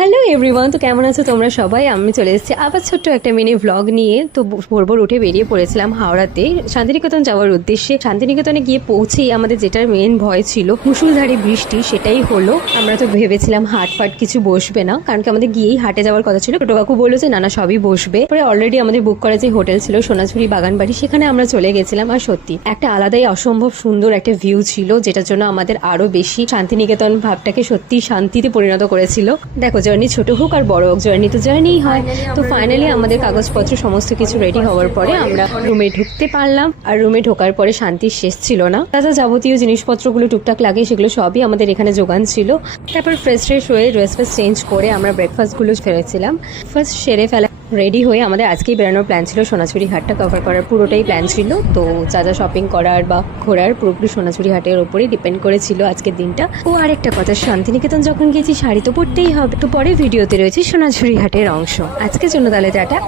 Hello everyone, তো কেমন আছো তোমরা সবাই? আমি চলে এসেছি আবার ছোট্ট একটা মিনি ভ্লগ নিয়ে। তো ভোর উঠে বেরিয়ে পড়েছিলাম হাওড়াতে শান্তিনিকেতন যাওয়ার উদ্দেশ্যে। শান্তিনিকেতনে গিয়ে পৌঁছেই আমাদের যেটার মেন ভয় ছিল মুষলধারে বৃষ্টি, সেটাই হলো। আমরা তো ভেবেছিলাম হাট ফাট কিছু বসবে না, কারণ কি আমাদের গিয়েই হাটে যাওয়ার কথা ছিল। টোটো কাকু বললো যে না সবই বসবে। পরে অলরেডি আমাদের বুক করা যে হোটেল ছিল সোনাঝুরি বাগানবাড়ি, সেখানে আমরা চলে গেছিলাম। আর সত্যি একটা আলাদাই অসম্ভব সুন্দর একটা ভিউ ছিল, যেটার জন্য আমাদের আরো বেশি শান্তিনিকেতন ভাবটাকে সত্যি শান্তিতে পরিণত করেছিল। দেখো, জার্নি ছোট হোক আর বড় হোক, জার্নি তো জার্নিই হয়। তো ফাইনালি আমাদের কাগজপত্র সমস্ত কিছু রেডি হওয়ার পরে আমরা রুমে ঢুকতে পারলাম। আর রুমে ঢোকার পরে শান্তির শেষ ছিল না। যা যাবতীয় জিনিসপত্রগুলো টুকটাক লাগে সেগুলো সবই আমাদের এখানে যোগান ছিল। তারপর ফ্রেশ হয়ে ড্রেস ফ্রেস চেঞ্জ করে আমরা ব্রেকফাস্টগুলো ফেলেছিলাম। ফার্স্ট সেরে ফেলা রেডি হয়ে আমাদের আজকেই বেরোনোর প্ল্যান ছিল। সোনাঝুরি হাটটা কভার করার পুরোটাই প্ল্যান ছিল। তো যা শপিং করার বা ঘোরার পুরোপুরি সোনাঝুরি হাটের ওপরেই ডিপেন্ড করেছিল আজকের দিনটা। ও আরেকটা কথা, শান্তিনিকেতন যখন গেছি শাড়ি তো পরতেই হবে। তো পরে ভিডিওতে রয়েছে সোনাঝুরি হাটের অংশ। আজকের জন্য তাহলে টাটা।